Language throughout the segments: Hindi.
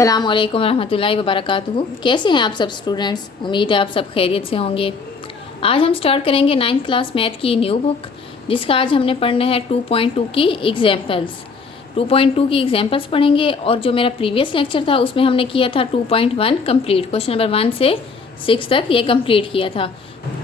अस्सलाम वालेकुम रहमतुल्लाहि व बरकातुहू। कैसे हैं आप सब स्टूडेंट्स? उम्मीद है आप सब खैरियत से होंगे। आज हम स्टार्ट करेंगे 9th क्लास मैथ की न्यू बुक, जिसका आज हमने पढ़ना है 2.2 की एग्जाम्पल्स। 2.2 की एग्जाम्पल्स पढ़ेंगे और जो मेरा प्रीवियस लेक्चर था उसमें हमने किया था 2.1 कंप्लीट, क्वेश्चन नंबर 1 से 6 तक ये कंप्लीट किया था।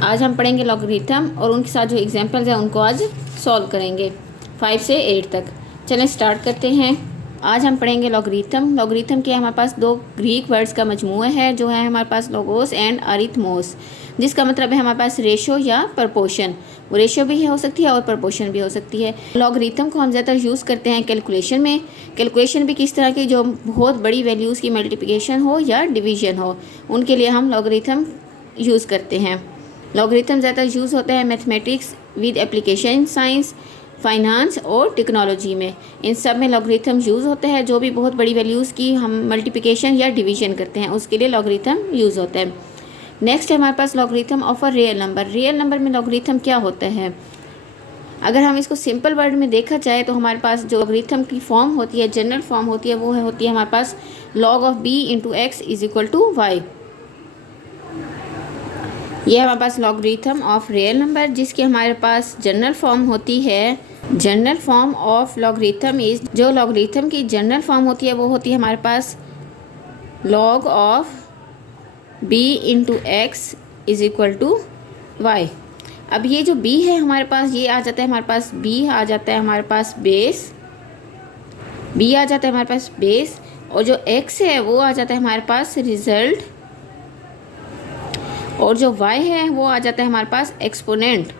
आज हम पढ़ेंगे लॉगरिथम और उनके साथ जो एग्जाम्पल्स हैं उनको आज सॉल्व करेंगे 5 से 8 तक। चलें स्टार्ट करते हैं। आज हम पढ़ेंगे लॉगरिथम। लॉगरिथम के हमारे पास दो ग्रीक वर्ड्स का मजमूआ है जो है हमारे पास लोगोस एंड अरिथमोस, जिसका मतलब है हमारे पास रेशो या प्रपोर्शन। वो रेशो भी हो सकती है और प्रपोर्शन भी हो सकती है। लॉगरिथम को हम ज़्यादातर यूज़ करते हैं कैलकुलेशन में। कैलकुलेशन भी किस तरह की, जो बहुत बड़ी वैल्यूज़ की मल्टीप्लिकेशन हो या डिवीजन हो, उनके लिए हम लॉगरिथम यूज़ करते हैं। लॉगरिथम ज़्यादातर यूज़ होता है mathematics with application science, finance और टेक्नोलॉजी में। इन सब में लॉगरिथम यूज़ होता है। जो भी बहुत बड़ी वैल्यूज़ की हम मल्टीप्लिकेशन या डिवीजन करते हैं उसके लिए लॉगरिथम यूज़ होता है। नेक्स्ट है हमारे पास logarithm of a real number. Real number में लॉगरिथम क्या होता है? अगर हम इसको सिंपल वर्ड में देखा जाए तो हमारे पास जो लॉगरिथम की फॉर्म होती है, जनरल फॉर्म होती है, वो होती है हमारे पास log of b into x is equal to y. ये हमारे पास लॉगरिथम ऑफ रियल नंबर, जिसकी हमारे पास जनरल फॉर्म होती है। General form of logarithm is, जो लॉगरिथम की जनरल फॉर्म होती है वो होती है हमारे पास log of b into x is equal to y. अब ये जो b है हमारे पास, ये आ जाता है हमारे पास b आ जाता है हमारे पास बेस, b आ जाता है हमारे पास बेस, और जो x है वो आ जाता है हमारे पास रिजल्ट, और जो y है वो आ जाता है हमारे पास एक्सपोनेंट।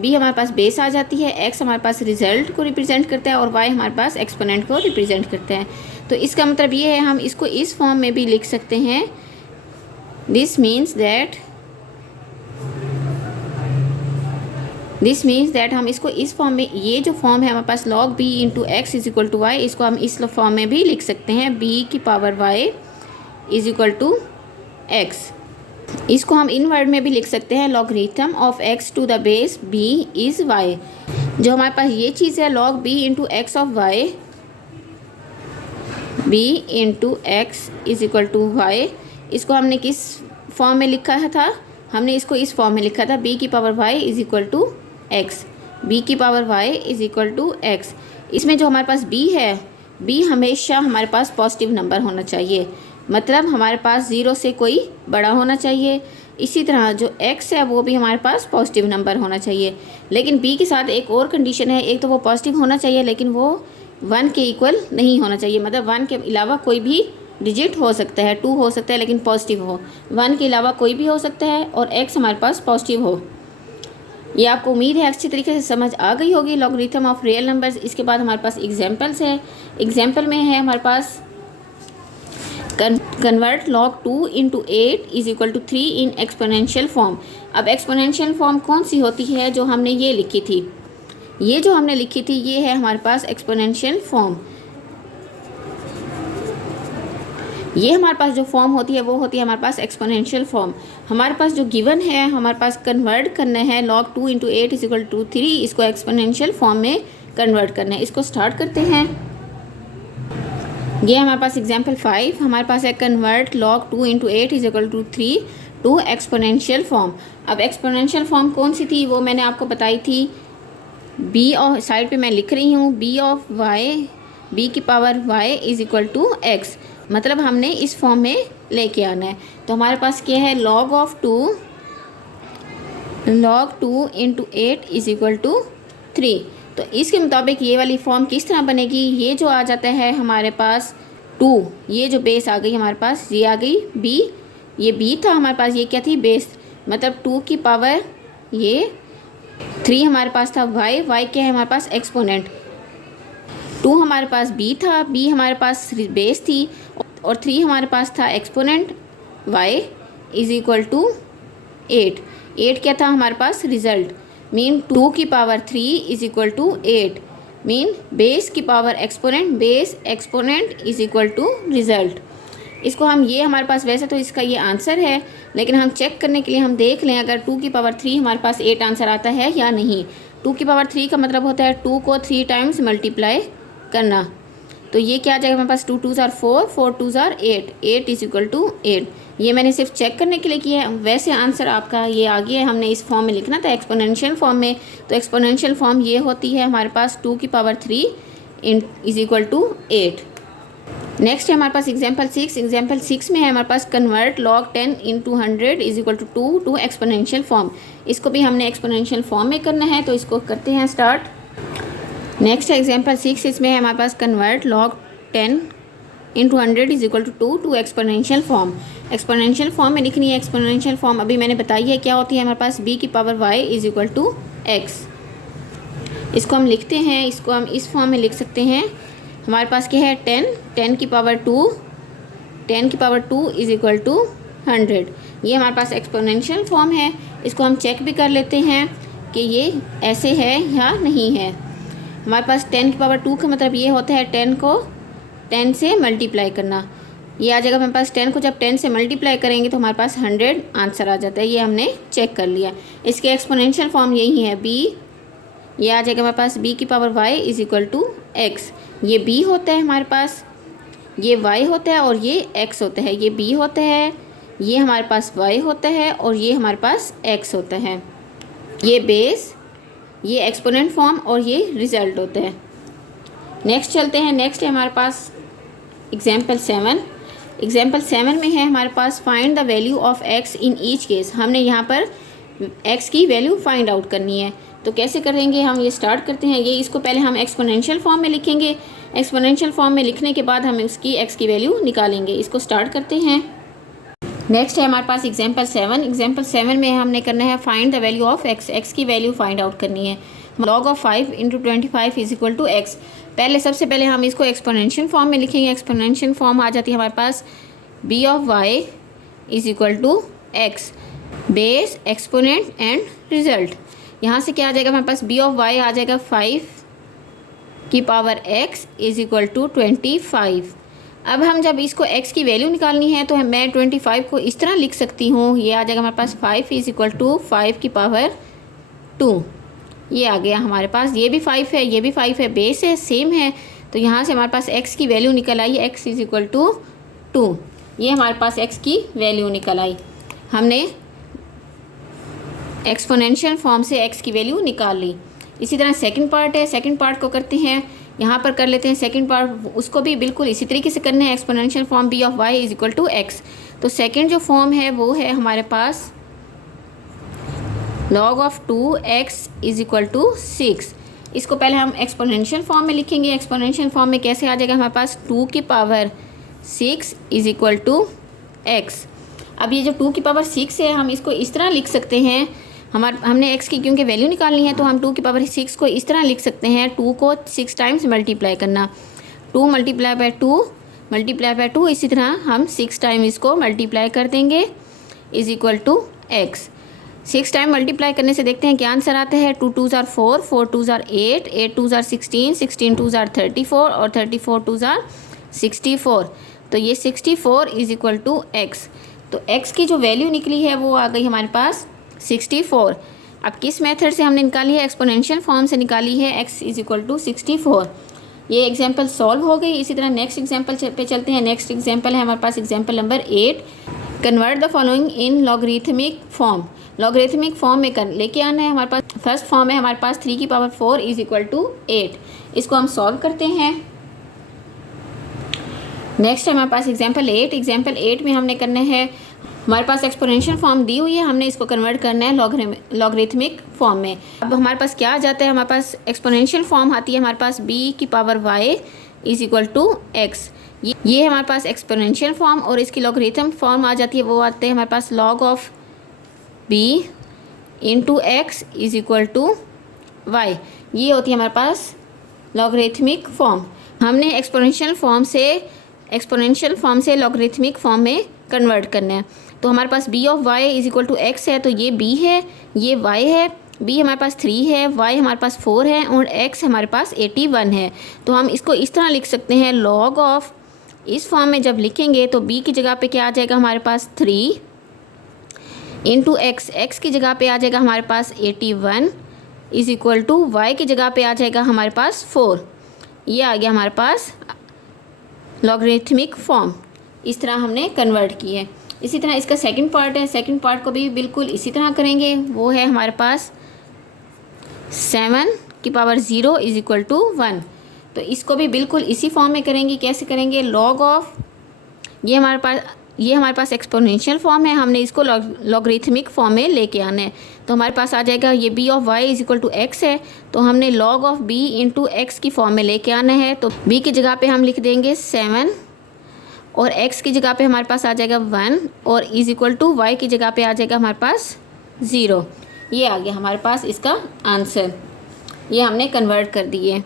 b हमारे पास बेस आ जाती है, x हमारे पास रिजल्ट को रिप्रेजेंट करता है और y हमारे पास एक्सपोनेंट को रिप्रेजेंट करता है। तो इसका मतलब ये है हम इसको इस फॉर्म में भी लिख सकते हैं। दिस मीन्स दैट हम इसको इस फॉर्म में, ये जो फॉर्म है हमारे पास log b into x is equal to y, इसको हम इस फॉर्म में भी लिख सकते हैं b की power y is equal to x. इसको हम इन वर्ड में भी लिख सकते हैं logarithm of x to the base b is y। जो हमारे पास ये चीज़ है log b into x of y, b into x is equal to y, इसको हमने किस फॉर्म में लिखा था? हमने इसको इस फॉर्म में लिखा था b की power y is equal to x. b की power y is equal to x. इसमें जो हमारे पास b है, b हमेशा हमारे पास पॉजिटिव नंबर होना चाहिए, मतलब हमारे पास 0 से कोई बड़ा होना चाहिए। इसी तरह जो x है वो भी हमारे पास पॉजिटिव नंबर होना चाहिए। लेकिन b के साथ एक और कंडीशन है, एक तो वो पॉजिटिव होना चाहिए लेकिन वो 1 के इक्वल नहीं होना चाहिए, मतलब 1 के अलावा कोई भी डिजिट हो सकता है, 2 हो सकता है लेकिन पॉजिटिव हो, 1 के अलावा कोई भी हो सकता है, और x हमारे पास पॉजिटिव हो। ये आपको उम्मीद है अच्छी तरीके से समझ आ गई होगी लॉगरिथम ऑफ रियल नंबर्स। इसके बाद हमारे पास एग्जाम्पल्स है। एग्जाम्पल में है हमारे पास convert log 2 into 8 is equal to 3 in exponential form. अब एक्सपोनेंशियल फॉर्म कौन सी होती है? जो हमने ये लिखी थी, ये जो हमने लिखी थी ये है हमारे पास एक्सपोनेंशियल फॉर्म। ये हमारे पास जो फॉर्म होती है वो होती है हमारे पास एक्सपोनेंशियल फॉर्म। हमारे पास जो गिवन है, हमारे पास कन्वर्ट करना है log 2 into 8 is equal to 3, इसको एक्सपोनेंशियल फॉर्म में कन्वर्ट करना है। इसको स्टार्ट करते हैं। ये हमारे पास एग्जाम्पल 5 हमारे पास है convert log 2 into 8 is equal to 3 to exponential form. अब एक्सपोनेंशियल फॉर्म कौन सी थी वो मैंने आपको बताई थी। b ऑफ, साइड पे मैं लिख रही हूँ, b ऑफ y, b की power y is equal to x, मतलब हमने इस फॉर्म में लेके आना है। तो हमारे पास क्या है? log of 2 into 8 is equal to 3। तो इसके मुताबिक ये वाली फॉर्म किस तरह बनेगी? ये जो आ जाता है हमारे पास 2, ये जो बेस आ गई हमारे पास, ये आ गई b, ये b था हमारे पास, ये क्या थी? बेस, मतलब 2 की पावर ये 3 हमारे पास था y क्या है हमारे पास? एक्सपोनेंट। 2 हमारे पास b था, b हमारे पास बेस थी, और 3 हमारे पास था exponent y is equal to 8। 8 क्या था हमारे पास? रिजल्ट। मीन 2 की power 3 is equal to 8, mean base की power exponent, base exponent is equal to result. इसको हम, ये हमारे पास वैसे तो इसका ये आंसर है, लेकिन हम चेक करने के लिए हम देख लें अगर 2 की पावर 3 हमारे पास 8 आंसर आता है या नहीं। 2 की पावर 3 का मतलब होता है 2 को 3 टाइम्स मल्टीप्लाई करना। तो ये क्या आ जाएगा हमारे पास, 2 2 ज़ार 4, 4 2 ज़ार 8, 8 इज इक्वल टू 8। ये मैंने सिर्फ चेक करने के लिए किया है, वैसे आंसर आपका ये आ गया है। हमने इस फॉर्म में लिखना था एक्सपोनेंशियल फॉर्म में, तो एक्सपोनेंशियल फॉर्म ये होती है हमारे पास 2 की power 3 is equal to 8। Next है हमारे पास एग्जाम्पल 6। एग्जाम्पल 6 में है हमारे पास convert log 10 into 100 is equal to 2 to exponential form. इसको भी हमने एक्सपोनेंशियल फॉर्म में करना है, तो इसको करते हैं स्टार्ट। नेक्स्ट है एग्जाम्पल 6, इसमें है हमारे पास convert log 10 into 100 is equal to 2 to exponential form. Exponential form में लिखनी है। एक्सपोनेंशियल फॉर्म अभी मैंने बताई है क्या होती है हमारे पास, b की power y is equal to x। इसको हम लिखते हैं, इसको हम इस फॉर्म में लिख सकते हैं। हमारे पास क्या है 10 की पावर 2 इज इक्वल टू 100। ये हमारे पास एक्सपोनेंशियल फॉर्म है। इसको हम चेक भी कर लेते हैं कि ये ऐसे है या नहीं है। हमारे पास 10 की पावर 2 का मतलब ये होता है 10 को 10 से मल्टीप्लाई करना। ये आ जाएगा हमारे पास 10 को जब 10 से मल्टीप्लाई करेंगे तो हमारे पास 100 आंसर आ जाता है। ये हमने चेक कर लिया। इसके एक्सपोनेंशियल फॉर्म यही है b। ये आ जाएगा हमारे पास b की power y is equal to x। ये b होता है हमारे पास, ये y होता है और ये x होता है। ये b होता है, ये हमारे पास y होता है और ये हमारे पास x होता है। ये बेस, ये एक्सपोनेंट फॉर्म और ये रिजल्ट होता है। नेक्स्ट चलते हैं। नेक्स्ट है हमारे पास एग्जाम्पल 7। एग्जाम्पल 7 में है हमारे पास find the value of x in each case. हमने यहाँ पर x की वैल्यू फाइंड आउट करनी है। तो कैसे करेंगे हम, ये स्टार्ट करते हैं। ये इसको पहले हम एक्सपोनेंशियल फॉर्म में लिखेंगे। एक्सपोनेंशियल फॉर्म में लिखने के बाद हम उसकी x की वैल्यू निकालेंगे। इसको स्टार्ट करते हैं। नेक्स्ट है हमारे पास एग्जाम्पल 7। एग्जाम्पल 7 में हमने करना है find the value of x की वैल्यू फाइंड आउट करनी है। log of 5 into 25 is equal to x। सबसे पहले हम इसको एक्सपोनेंशियल फॉर्म में लिखेंगे। एक्सपोनेंशियल फॉर्म आ जाती है हमारे पास b of y is equal to x, base, exponent and result. यहाँ से क्या आ जाएगा हमारे पास, b ऑफ y आ जाएगा 5 की power x is equal to 25। अब हम जब इसको x की वैल्यू निकालनी है तो मैं 25 को इस तरह लिख सकती हूँ। ये आ जाएगा हमारे पास 5 इज इक्वल टू 5 की पावर 2। ये आ गया हमारे पास। ये भी 5 है, ये भी 5 है, बेस है, सेम है। तो यहाँ से हमारे पास x की वैल्यू निकल आई, x इज इक्वल टू 2। ये हमारे पास x की वैल्यू निकल आई। हमने एक्सपोनेंशियल फॉर्म से x की वैल्यू निकाल ली। इसी तरह सेकंड पार्ट है, सेकंड पार्ट को करते हैं। यहाँ पर कर लेते हैं सेकंड पार्ट, उसको भी बिल्कुल इसी तरीके से करना है। Exponential form b of y is equal to x। तो सेकंड जो फॉर्म है वो है हमारे पास log of 2x is equal to 6। इसको पहले हम एक्सपोनेंशियल फॉर्म में लिखेंगे। एक्सपोनेंशियल फॉर्म में कैसे आ जाएगा हमारे पास, 2 की power 6 is equal to x। अब ये जो 2 की पावर 6 है हम इसको इस तरह लिख सकते हैं। हमने x की क्योंकि वैल्यू निकालनी है तो हम 2 की पावर 6 को इस तरह लिख सकते हैं। 2 को 6 टाइम्स मल्टीप्लाई करना, 2 मल्टीप्लाई बाय 2 मल्टीप्लाई बाय 2। इसी तरह हम 6 टाइम इसको मल्टीप्लाई कर देंगे is equal to x। 6 time multiply करने से देखते हैं क्या आंसर आता है। 2 2 ज़ार 4, 4 2 ज़ार 8, 8 2 ज़ार 16, 16 2 ज़ार 34 और 34 2 ज़ार 64। तो ये 64 इज इक्वल टू x। तो x की जो वैल्यू निकली है वो आ गई हमारे पास 64। अब किस मेथड से हमने निकाली है, एक्सपोनेंशियल फॉर्म से निकाली है, x इज इक्वल टू 64। ये एग्जाम्पल सॉल्व हो गई। इसी तरह नेक्स्ट एग्जाम्पल पे चलते हैं। नेक्स्ट एग्जाम्पल है हमारे पास example number 8। Convert the following in logarithmic form. Logarithmic form में लेके आना है। हमारे पास फर्स्ट फॉर्म है हमारे पास 3 की पावर 4 इज इक्वल टू 8। इसको हम सॉल्व करते हैं। नेक्स्ट है हमारे पास एग्जाम्पल 8। एग्जाम्पल 8 में हमने करना है, हमारे पास एक्सपोनेंशियल फॉर्म दी हुई है, हमने इसको कन्वर्ट करना है लॉगरिथमिक फॉर्म में। अब हमारे पास क्या आ जाता है, हमारे पास एक्सपोनेंशियल फॉर्म आती है हमारे पास b की power y is equal to x। ये है हमारे पास एक्सपोनेंशियल फॉर्म और इसकी लॉगरिथम फॉर्म आ जाती है, वो आते हैं हमारे पास log of b into x is equal to y। ये होती है हमारे पास लॉगरिथमिक फॉर्म। हमने एक्सपोनेंशियल फॉर्म से लॉगरिथमिक फॉर्म में कन्वर्ट करना है। तो हमारे पास b of y is equal to x है, तो ये b है, ये y है। b हमारे पास 3 है, y हमारे पास 4 है और x हमारे पास 81 है। तो हम इसको इस तरह लिख सकते हैं, log ऑफ, इस फॉर्म में जब लिखेंगे तो b की जगह पे क्या आ जाएगा हमारे पास 3 इंटू x की जगह पे आ जाएगा हमारे पास 81 इज इक्वल टू y की जगह पे आ जाएगा हमारे पास 4। ये आ गया हमारे पास लॉगरिथमिक फॉर्म, इस तरह हमने कन्वर्ट की है। इसी तरह इसका सेकंड पार्ट है, सेकंड पार्ट को भी बिल्कुल इसी तरह करेंगे। वो है हमारे पास 7 की पावर 0 इज़ इक्वल टू 1। तो इसको भी बिल्कुल इसी फॉर्म में करेंगे। कैसे करेंगे? लॉग ऑफ, ये हमारे पास एक्सपोनेंशियल फॉर्म है, हमने इसको लॉगरिथमिक फॉर्म में लेके आना है। तो हमारे पास आ जाएगा ये b of y is equal to x है, तो हमने log of b into x की फॉर्म में लेके आना है। तो b की जगह पे हम लिख देंगे 7 और x की जगह पे हमारे पास आ जाएगा 1 और इज इक्वल टू y की जगह पे आ जाएगा हमारे पास 0। ये आ गया हमारे पास इसका आंसर। ये हमने कन्वर्ट कर दिए।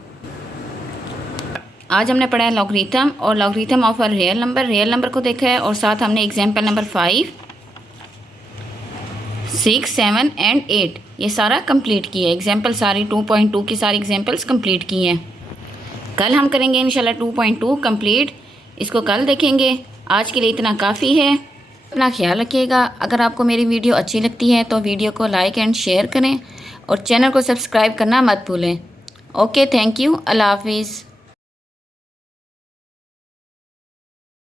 आज हमने पढ़ा है लॉगरिथम और logarithm of a real number को देखा है, और साथ हमने एग्जाम्पल नंबर 5, 6, 7 एंड 8 ये सारा कंप्लीट किया है। एग्जाम्पल सारी 2.2 की सारी एग्जाम्पल्स कंप्लीट की हैं। कल हम करेंगे इंशाल्लाह 2.2 कंप्लीट, इसको कल देखेंगे। आज के लिए इतना काफ़ी है। अपना ख्याल रखिएगा। अगर आपको मेरी वीडियो अच्छी लगती है तो वीडियो को लाइक एंड शेयर करें और चैनल को सब्सक्राइब करना मत भूलें। ओके, थैंक यू, अल्लाह हाफिज़।